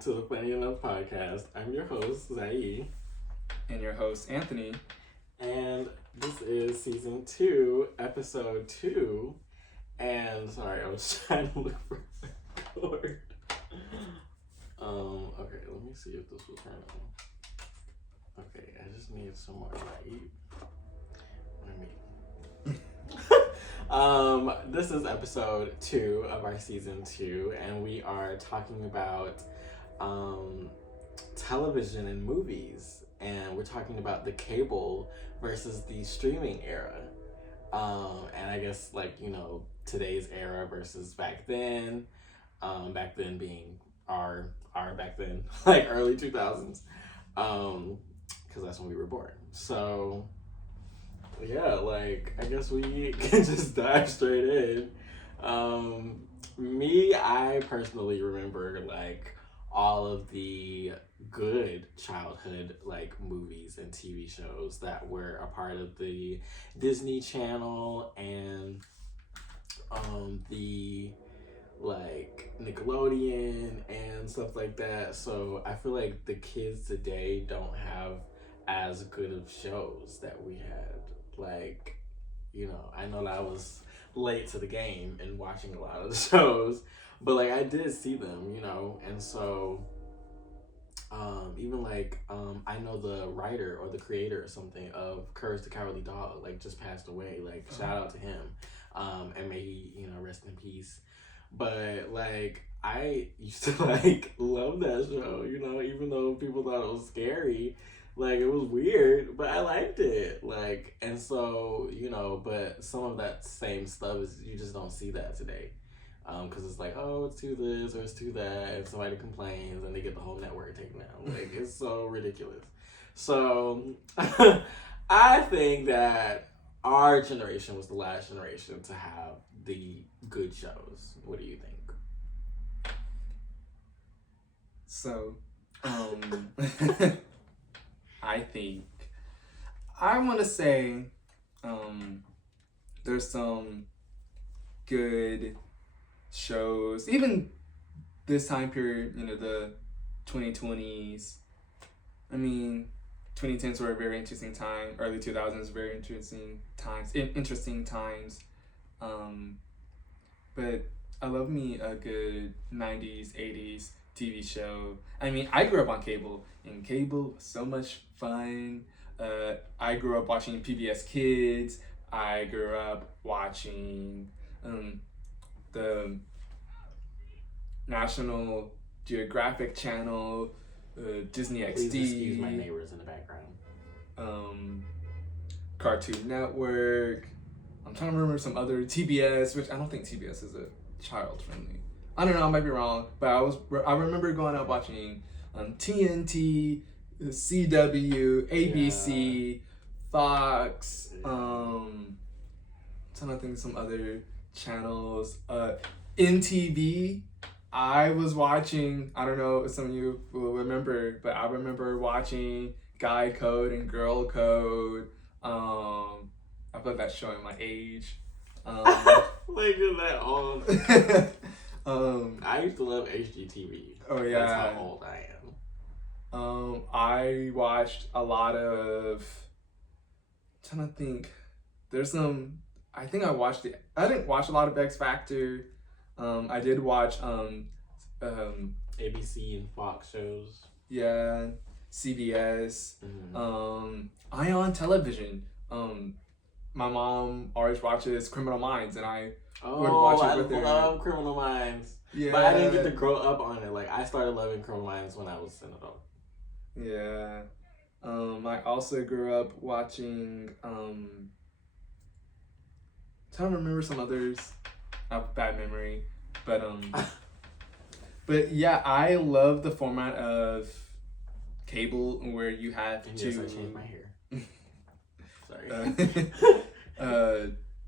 to the Funny Enough podcast. I'm your host, Zaie. And your host, Anthony. And this is season 2, episode 2. And sorry, I was trying to look for the record. Okay, let me see if this will turn on. Okay, I just need some more light. This is episode 2 of our season 2, and we are talking about television and movies, and we're talking about the cable versus the streaming era, and I guess today's era versus back then being our back then, like early 2000s, because that's when we were born. So yeah, I guess we can just dive straight in. I personally remember all of the good childhood movies and TV shows that were a part of the Disney Channel and the Nickelodeon and stuff like that. So I feel like the kids today don't have as good of shows that we had. I know that I was late to the game in watching a lot of the shows, but I did see them, and so even I know the writer or the creator or something of Courage the Cowardly Dog just passed away. Shout out to him, and may he rest in peace. But I used to love that show, even though people thought it was scary. It was weird, but I liked it. And so, but some of that same stuff is, you just don't see that today. Because it's it's too this or it's too that, and somebody complains and they get the whole network taken down. It's so ridiculous. So, I think that our generation was the last generation to have the good shows. What do you think? So, I want to say there's some good shows, even this time period, the 2020s. 2010s were a very interesting time. Early 2000s, very interesting times. But I love me a good 90s, 80s TV show. I grew up on cable, and cable was so much fun. I grew up watching PBS Kids. I grew up watching the National Geographic Channel, Disney XD. Please excuse my neighbors in the background. Cartoon Network. I'm trying to remember some other TBS, which I don't think TBS is a child friendly. I don't know, I might be wrong, but I remember going out watching TNT, CW, ABC, Fox, trying to think of some other channels. MTV, I was watching, I don't know if some of you will remember, but I remember watching Guy Code and Girl Code. I feel like that's showing my age. You're that old. I used to love HGTV. Oh yeah. That's how old I am. I watched a lot of. I'm trying to think. There's some. I think I watched it. I didn't watch a lot of X Factor. I did watch ABC and Fox shows. Yeah, CBS. Mm-hmm. Ion Television. My mom always watches Criminal Minds, and I would watch it with her. I love Criminal Minds. Yeah. But I didn't get to grow up on it. I started loving Criminal Minds when I was an adult. Yeah. I also grew up watching, trying to remember some others. I have bad memory. But, but yeah, I love the format of cable where you have and to... Yes, I changed my hair. Sorry.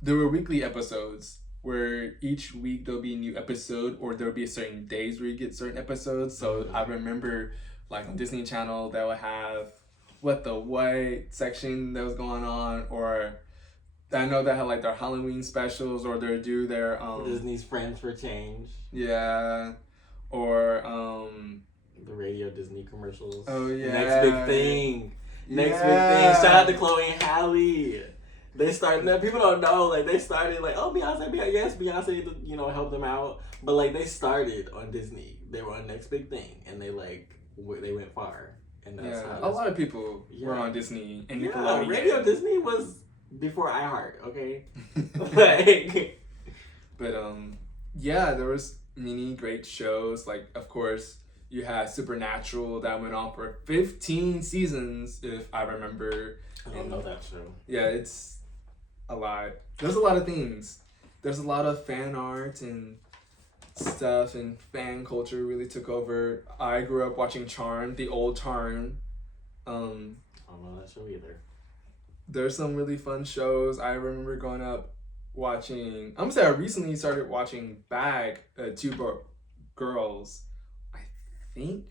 There were weekly episodes where each week there'll be a new episode, or there'll be certain days where you get certain episodes. So I remember on Disney Channel they would have What the What section that was going on, or I know they had their Halloween specials, or they do their Disney's Friends for Change. Yeah. Or commercials. Oh yeah. Next big thing. Next big Yeah. thing. Shout out to Chloe and Halle. They started that. People don't know. Like they started like, oh, Beyonce. Yes, Beyonce. Helped them out. But like they started on Disney. They were on Next Big Thing, and they they went far. And that's Yeah, how a lot of people were Yeah. on Disney and Yeah, Nickelodeon. Radio Disney was before iHeart. Okay. Like, But yeah, there was many great shows. Like, of course, you had Supernatural that went on for 15 seasons, if I remember. I don't know that show. Yeah, it's a lot. There's a lot of things. There's a lot of fan art and stuff, and fan culture really took over. I grew up watching Charm, the old Charm. I don't know that show either. There's some really fun shows. I remember growing up watching. I'm gonna say I recently started watching back Two Broke Girls. I think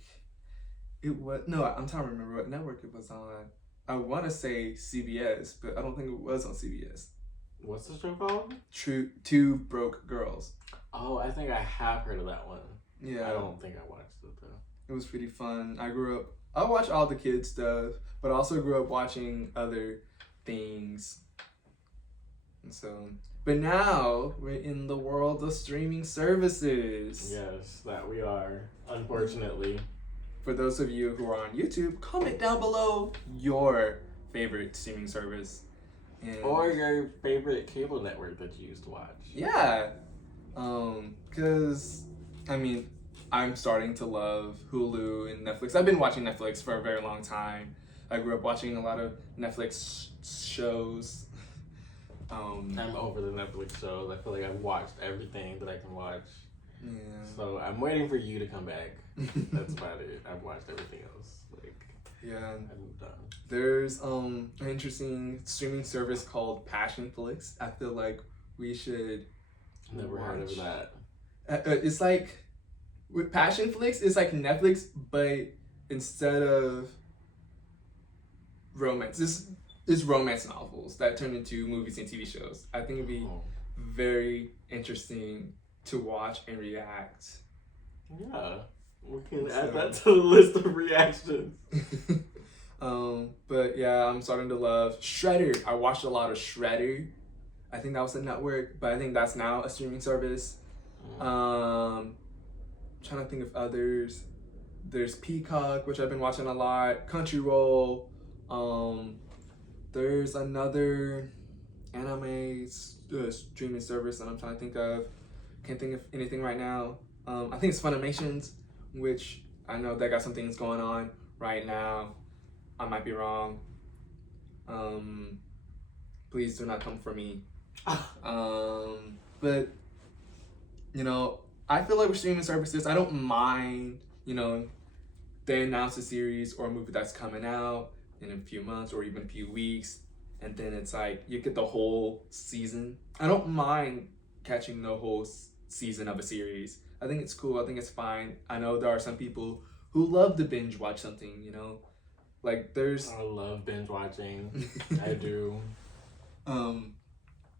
it was I'm trying to remember what network it was on. I want to say CBS, but I don't think it was on CBS. What's the show called? Two Broke Girls. Oh, I think I have heard of that one. Yeah, I don't think I watched it though. it was pretty fun. I watched all the kids stuff, but I also grew up watching other things. And so, but now we're in the world of streaming services. Yes, that we are. Unfortunately. For those of you who are on YouTube, comment down below your favorite streaming service. And Or your favorite cable network that you used to watch. yeah, because I'm starting to love Hulu and Netflix. I've been watching Netflix for a very long time. I grew up watching a lot of Netflix shows. I'm over the Netflix shows. I feel like I've watched everything that I can watch. Yeah. So I'm waiting for you to come back. That's about it. I've watched everything else. Yeah. I moved on. There's an interesting streaming service called Passionflix. I feel like we should Never heard of that. It's like with Passionflix, it's like Netflix, but instead of romance, it's romance novels that turn into movies and TV shows. I think it'd be very interesting to watch and react. Yeah, we can add that to the list of reactions. But yeah, I'm starting to love Shredder. I watched a lot of Shredder. I think that was a network, but I think that's now a streaming service. Trying to think of others. There's Peacock, which I've been watching a lot. Crunchyroll. There's another anime streaming service that I'm trying to think of. Can't think of anything right now. I think it's Funimations, which I know they got some things going on right now. I might be wrong. Please do not come for me. But I feel like with streaming services, I don't mind, they announce a series or a movie that's coming out in a few months or even a few weeks, and then it's like you get the whole season. I don't mind catching the whole season of a series. I think it's cool. I think it's fine. I know there are some people who love to binge watch something, Like I love binge watching. I do.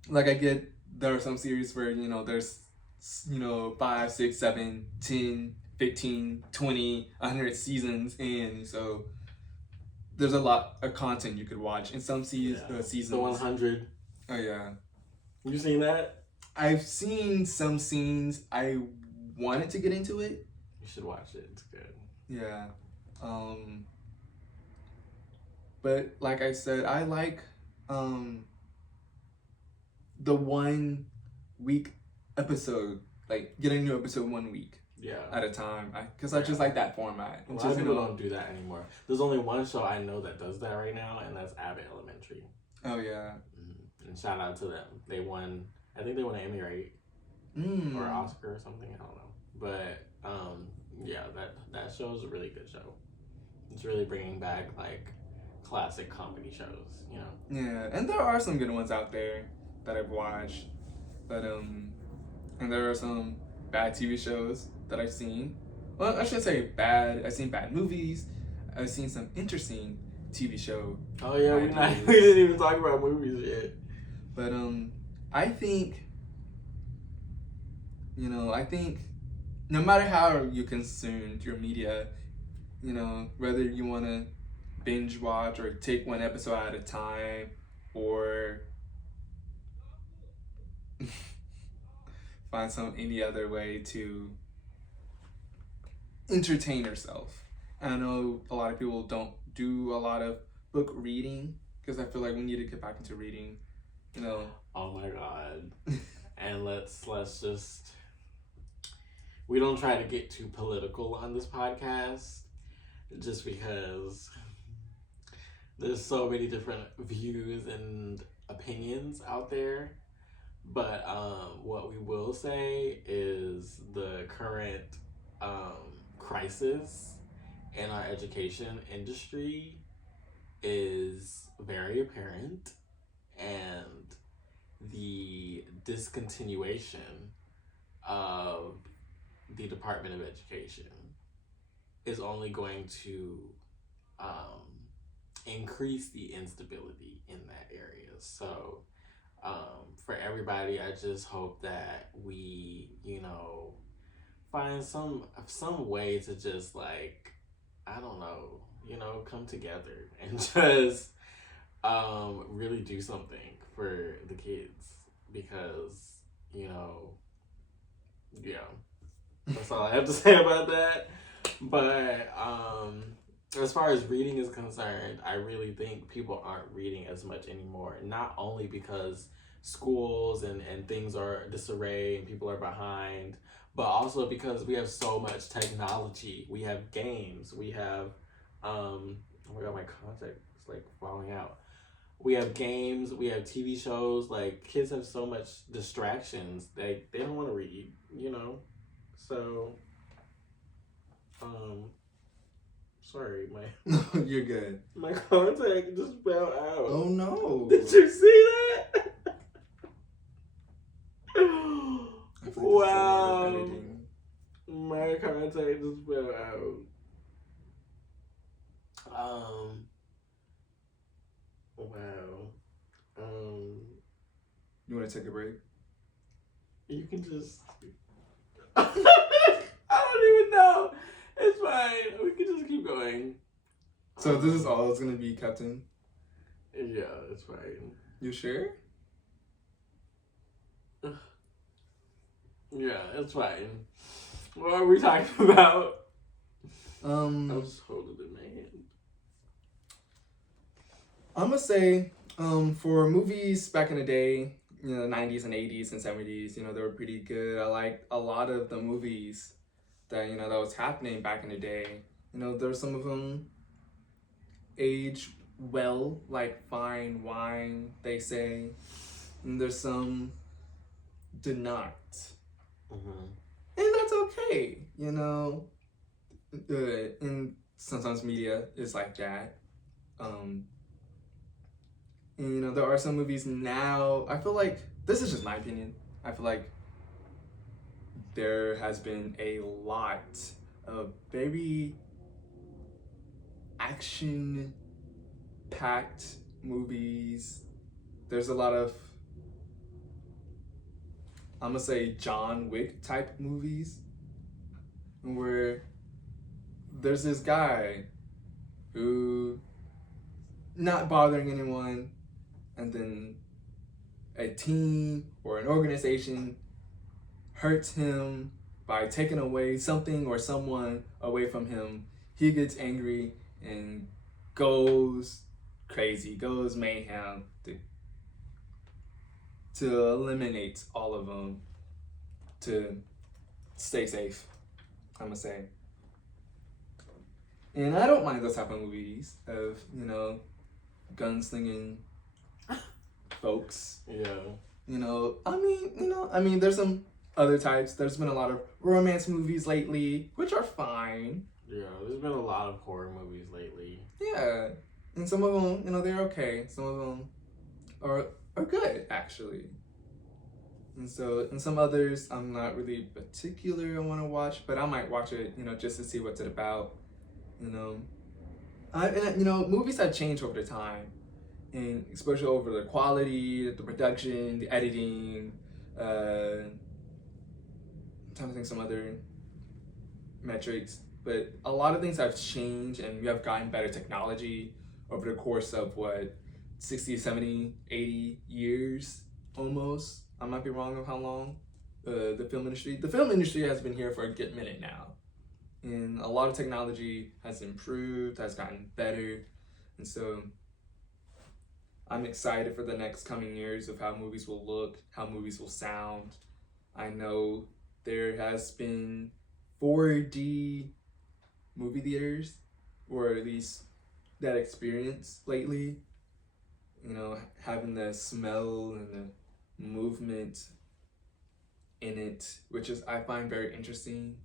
Like I get there are some series where there's 5, 6, 7, 10, 15, 20, 100 seasons in, so there's a lot of content you could watch in some seasons. The 100. Oh yeah. You seen that? I've seen some scenes. I wanted to get into it. You should watch it. It's good. Yeah. But like I said, I like the 1 week episode, like getting a new episode 1 week at a time. Because I just like that format. A lot of people don't do that anymore. There's only one show I know that does that right now, and that's Abbott Elementary. Oh yeah. And shout out to them. They won. I think they won an Emmy, right? Or Oscar or something. I don't know. But yeah, that show is a really good show. It's really bringing back like classic comedy shows, Yeah, and there are some good ones out there that I've watched, but and there are some bad TV shows that I've seen. Well, I shouldn't say bad. I've seen bad movies. I've seen some interesting TV show. Oh yeah, we didn't even talk about movies yet. But I think no matter how you consumed your media, You know, whether you want to binge watch or take one episode at a time, or find some any other way to entertain yourself. And I know a lot of people don't do a lot of book reading because I feel like we need to get back into reading. You know. Oh my god. And let's just, we don't try to get too political on this podcast just because there's so many different views and opinions out there. But what we will say is the current crisis in our education industry is very apparent, and the discontinuation of the Department of Education is only going to um, increase the instability in that area. So, for everybody, I just hope that we, find some way to just like, I don't know, come together and just really do something for the kids, because yeah, that's all I have to say about that. But as far as reading is concerned, I really think people aren't reading as much anymore. Not only because schools and things are disarray and people are behind, but also because we have so much technology. We have games. We have oh my god, my contact is like falling out. We have games. We have TV shows. Like, kids have so much distractions. They don't want to read. So um sorry, No, you're good. my contact just fell out. Oh no. Did you see that? I feel like this is a lot of Wow. editing. My contact just fell out. Wow. You want to take a break? You can just I don't even know. It's fine. We can just keep going. So this is all it's gonna be, Captain? Yeah, it's fine. You sure? Yeah, it's fine. What are we talking about? I was holding it in my hand. I'm gonna say, for movies back in the day, 90s and 80s and 70s, they were pretty good. I liked a lot of the movies that, that was happening back in the day. There's some of them age well, like fine wine, they say. And there's some did not. Mm-hmm. And that's okay, and sometimes media is like that. And there are some movies now, I feel like, this is just my opinion, I feel like there has been a lot of very action-packed movies. There's a lot of, I'm gonna say, John Wick type movies, where there's this guy who not bothering anyone, and then a team or an organization hurts him by taking away something or someone away from him. He gets angry and goes crazy, goes mayhem to eliminate all of them, to stay safe, I'm gonna say. And I don't mind those type of movies of, gunslinging folks. Yeah. I mean, there's some other types. There's been a lot of romance movies lately, which are fine. Yeah, there's been a lot of horror movies lately. Yeah. And some of them, they're okay. Some of them are good, actually. And some others, I'm not really particular I want to watch, but I might watch it, just to see what's it about. Movies have changed over the time, and especially over the quality, the production, the editing. I'm trying to think some other metrics, but a lot of things have changed, and we have gotten better technology over the course of what, 60, 70, 80 years almost. I might be wrong of how long. The film industry has been here for a good minute now, and a lot of technology has improved, has gotten better, and so I'm excited for the next coming years of how movies will look, how movies will sound. I know there has been 4D movie theaters, or at least that experience lately. You know, having the smell and the movement in it, which is I find very interesting.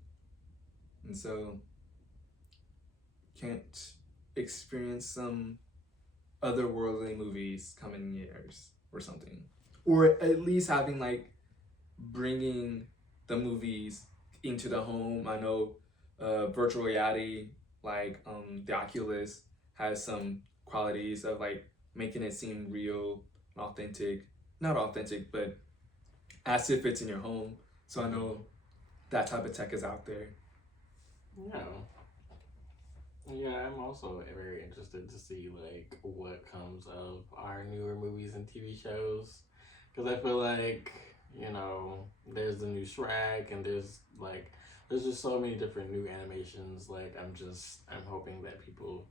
And so can't experience some otherworldly movies coming years or something. Or at least having like bringing the movies into the home. I know virtual reality, like the Oculus, has some qualities of like making it seem real, authentic. Not authentic, but as if it's in your home. So I know that type of tech is out there. Yeah. Yeah, I'm also very interested to see like what comes of our newer movies and TV shows, because I feel like there's the new Shrek, and there's just so many different new animations. Like I'm hoping that people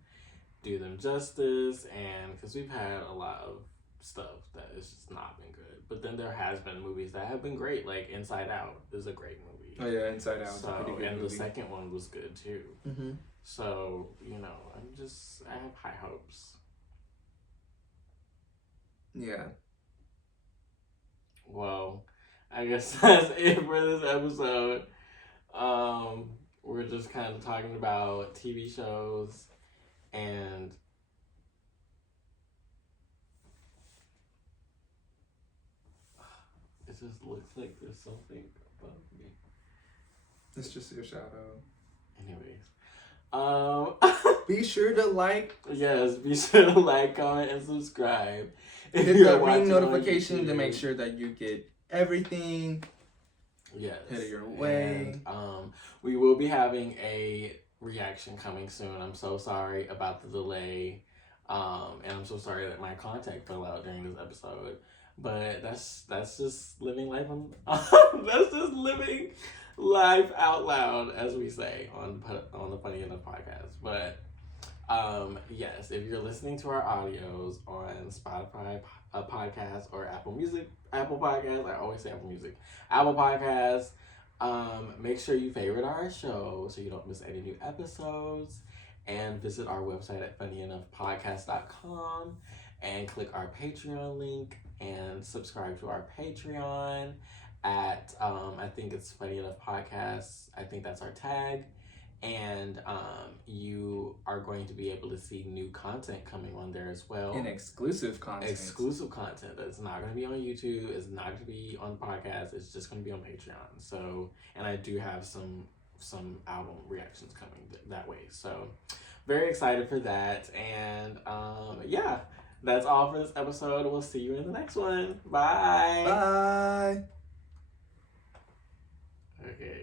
do them justice, and because we've had a lot of stuff that has just not been good, but then there has been movies that have been great. Like Inside Out is a great movie. Oh yeah, Inside Out. So, and movie. The second one was good too. Mm-hmm. So, I have high hopes. Yeah. Well, I guess that's it for this episode. We're just kind of talking about TV shows, and it just looks like there's something above me. It's just your shadow. Anyways. Be sure to like. Yes, be sure to like, comment, and subscribe. Hit the ring notification to make sure that you get everything. Yes. Hit your way. And, we will be having a reaction coming soon. I'm so sorry about the delay. And I'm so sorry that my contact fell out during this episode. But that's just living life on that's just living life out loud, as we say on the Funny Enough podcast. But yes, if you're listening to our audios on Spotify podcast or Apple Podcasts, I always say Apple Podcasts, make sure you favorite our show so you don't miss any new episodes, and visit our website at funnyenoughpodcast.com and click our Patreon link and subscribe to our Patreon at I think it's Funny Enough Podcasts. I think that's our tag. And you are going to be able to see new content coming on there as well. And exclusive content. Exclusive content that's not going to be on YouTube. It's not going to be on podcast. It's just going to be on Patreon. So, and I do have some album reactions coming that way. So, very excited for that. And yeah, that's all for this episode. We'll see you in the next one. Bye. Bye. Okay.